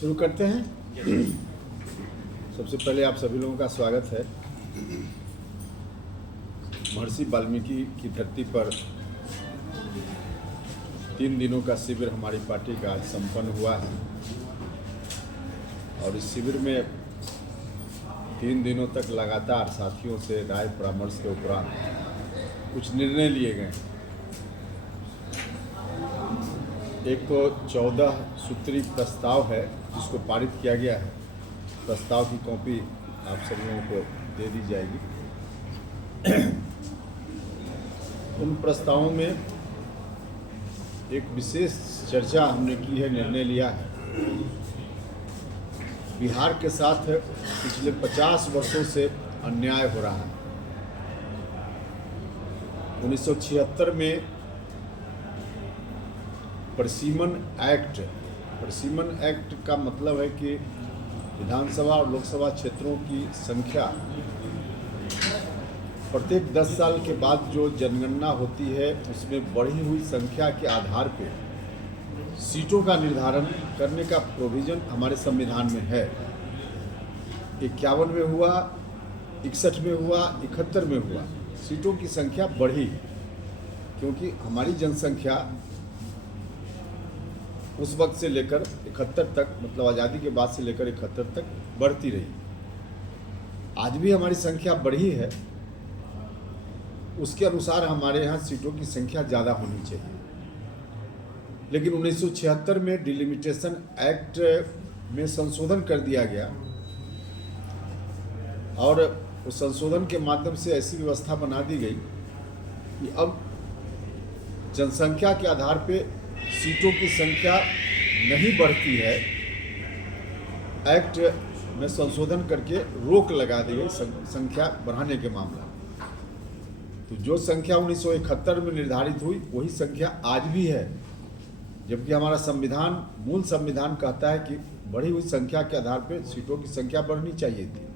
शुरू करते हैं। सबसे पहले आप सभी लोगों का स्वागत है। महर्षि वाल्मीकि की धरती पर 3 दिनों का शिविर हमारी पार्टी का आज संपन्न हुआ है और इस शिविर में 3 दिनों तक लगातार साथियों से राय परामर्श के उपरांत कुछ निर्णय लिए गए। एक तो 14 सूत्री प्रस्ताव है जिसको पारित किया गया है। प्रस्ताव की कॉपी आप सभी लोगों को दे दी जाएगी। उन प्रस्तावों में एक विशेष चर्चा हमने की है, निर्णय लिया है। बिहार के साथ पिछले 50 वर्षों से अन्याय हो रहा है। 1976 में परिसीमन एक्ट का मतलब है कि विधानसभा और लोकसभा क्षेत्रों की संख्या प्रत्येक 10 साल के बाद जो जनगणना होती है उसमें बढ़ी हुई संख्या के आधार पर सीटों का निर्धारण करने का प्रोविज़न हमारे संविधान में है। 51 में हुआ, 61 में हुआ, 71 में हुआ, सीटों की संख्या बढ़ी क्योंकि हमारी जनसंख्या उस वक्त से लेकर 71 तक, मतलब आज़ादी के बाद से लेकर 71 तक बढ़ती रही। आज भी हमारी संख्या बढ़ी है, उसके अनुसार हमारे यहाँ सीटों की संख्या ज़्यादा होनी चाहिए। लेकिन 1976 में डिलिमिटेशन एक्ट में संशोधन कर दिया गया और उस संशोधन के माध्यम से ऐसी व्यवस्था बना दी गई कि अब जनसंख्या के आधार पे सीटों की संख्या नहीं बढ़ती है। एक्ट में संशोधन करके रोक लगा दी गई संख्या बढ़ाने के मामला। तो जो संख्या 1971 में निर्धारित हुई वही संख्या आज भी है, जबकि हमारा संविधान, मूल संविधान कहता है कि बढ़ी हुई संख्या के आधार पर सीटों की संख्या बढ़नी चाहिए थी।